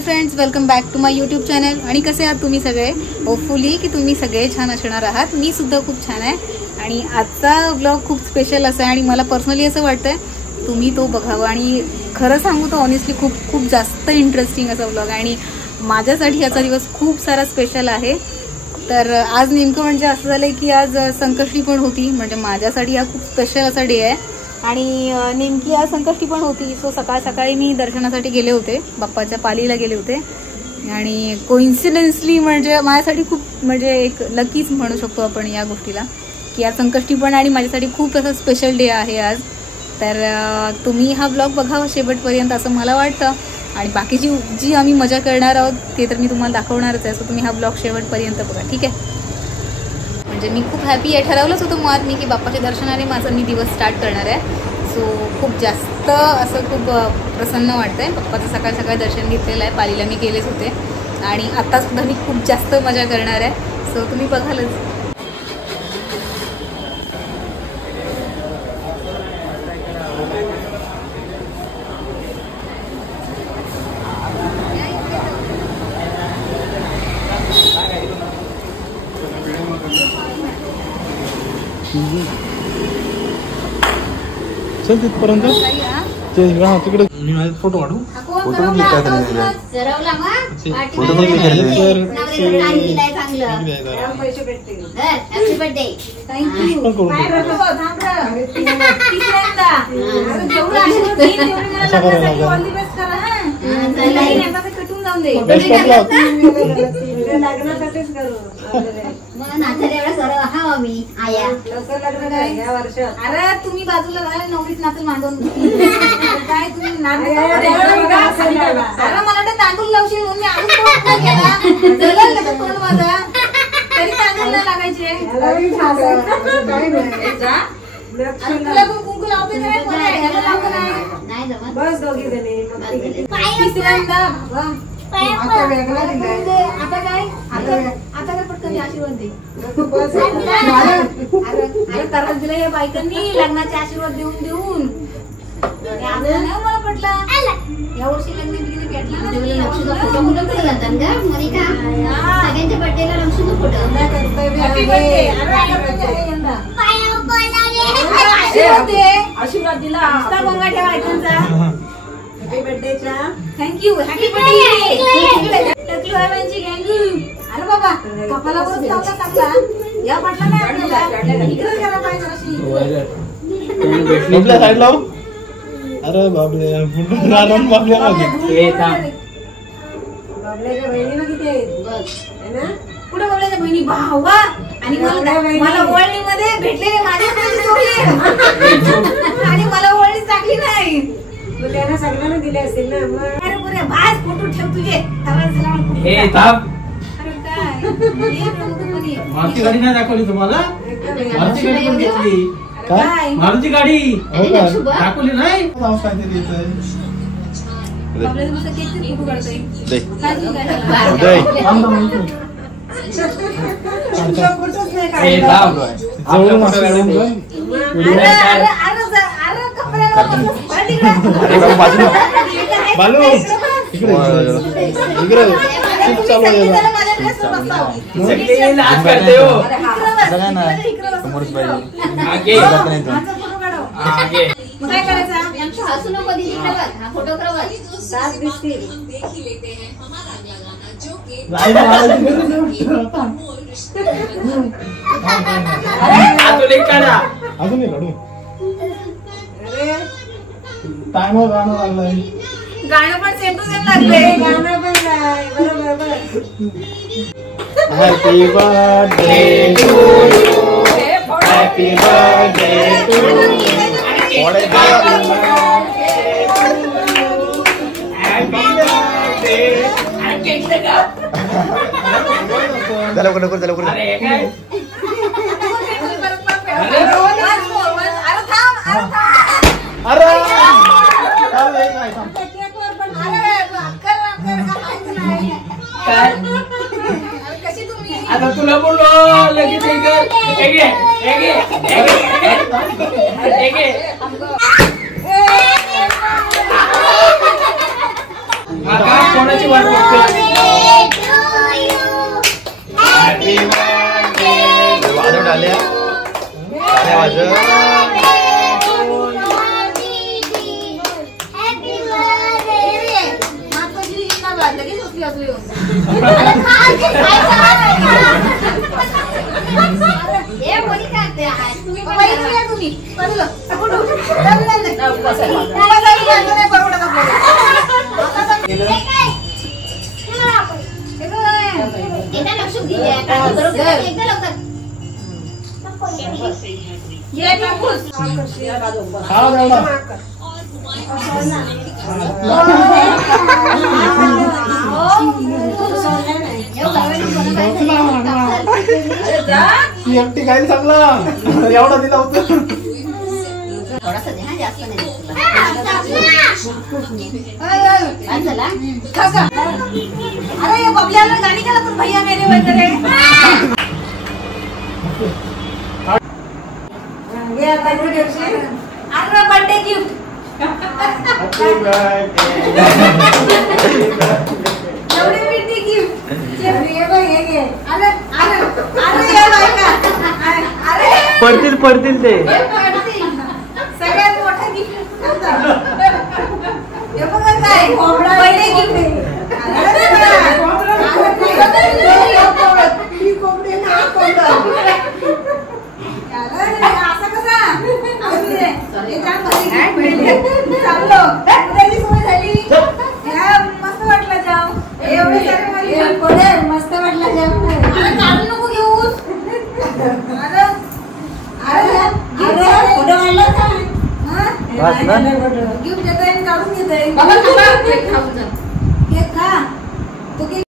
High friends, welcome back to my YouTube channel. आणि कसे आहात तुम्ही सगळे? होपफुली की तुम्ही सगळे छान असणार आहात. मी सुद्धा खूप छान आहे. आणि आजचा ब्लॉग खूप स्पेशल असा आहे आणि मला पर्सनली असं वाटतंय तुम्ही तो बघावा. आणि खरं सांगू तर ऑनेस्टली खूप जास्त इंटरेस्टिंग असा ब्लॉग आहे आणि माझ्यासाठी याचा दिवस खूप सारा स्पेशल आहे. तर आज नेमकं म्हणजे असं झालं की आज संकष्टी पण होती. म्हणजे माझ्यासाठी हा खूप स्पेशल असा डे आहे आणि नेमकी आज संकष्टी पण होती. सो सकाळी मी दर्शनासाठी गेले होते, बाप्पाच्या पालीला गेले होते. आणि कोइन्सिडेंटली म्हणजे माझ्यासाठी खूप म्हणजे एक लकीच म्हणू शकतो आपण या गोष्टीला की आज संकष्टी पण आणि माझ्यासाठी खूप असा स्पेशल डे आहे आज. तर तुम्ही हा ब्लॉग बघावा शेवटपर्यंत असं मला वाटतं. आणि बाकीची जी आम्ही मजा करणार आहोत ते तर मी तुम्हाला दाखवणारच आहे. सो तुम्ही हा ब्लॉग शेवटपर्यंत बघा, ठीक आहे? म्हणजे मी खूप हॅपी आहे. ठरवलंच होतं मुळात मी की बाप्पाच्या दर्शनाने माझा मी दिवस स्टार्ट करणार आहे. सो खूप जास्त असं खूप प्रसन्न वाटतं आहे. बाप्पाचं सकाळी दर्शन घेतलेलं आहे. पालीला मी गेलेच होते आणि आत्तासुद्धा मी खूप जास्त मजा करणार आहे. सो तुम्ही बघालच. चल तिथपर्यंत ते तिकडे मी माझे फोटो काढू. फोटो क्लिक काय अरे तुम्ही बाजूला नवरीत नाचल मांडून काय तुम्ही मला तांदूळ लावशील मी माझा तरी तांदूळ नाही लागायचे. कुंकू लावते बस दोघी जणी आता काय पटकन आशीर्वाद दे. अरे त्रास दिला या बायकांनी लग्नाचे आशीर्वाद देऊन मला पटलं. या वर्षी लग्न किती भेटला आशीर्वाद दिला गोंगा ठेवा बायकांचा. हॅपी बर्थडेचा थँक्यू. हॅपी बर्थडे टकलू बाबांची गँगू. अरे बाबा कपाला बरोबर लावला टाकला या पाटला नाही आपल्याला इकडे गेला पाहिजे अशी आपल्या साईड लाव. अरे बापरे बाबल्याच्या बहिणी ना किती आहे ना पुढे बाबल्याच्या बहिणी भावा. आणि मला वळणीमध्ये भेटलेले माझे आणि मला वळणी चांगली नाही. त्यांना सगळ्यांना दिले असतील ना. अरे बरे भास फोटो ठेव तुझे. मारुती गाडी नाही दाखवली तुम्हाला? मारुती गाडी पण घेतली. काय मारुती गाडी दाखवली नाही? बालू इकडे खूप चालू आहे. अजून काढू टाइम गाणं लागलंय. गाणं पण सेम टू सेम लागलंय. गाणं पण बरोबर. Happy birthday to you. Happy birthday to you. आता तुला बोललो लगेच कोणाची वाट एकटी काय चांगला एवढा दिला होता थोडासा दे हा, जास्त नाही. अरे ये बबल्याला गाणी केला तर भैया मेरे वगैरे अरे बर्थडे गिफ्ट एवढी मिळते गिफ्ट अरे पडतील ते सगळ्यात मोठा गिफ्ट हे बघा काय बर्थडे गिफ्ट मस्त वाटलं जाम नको घेऊ गिफ्ट देताय काढून घेताय केक खा तो केक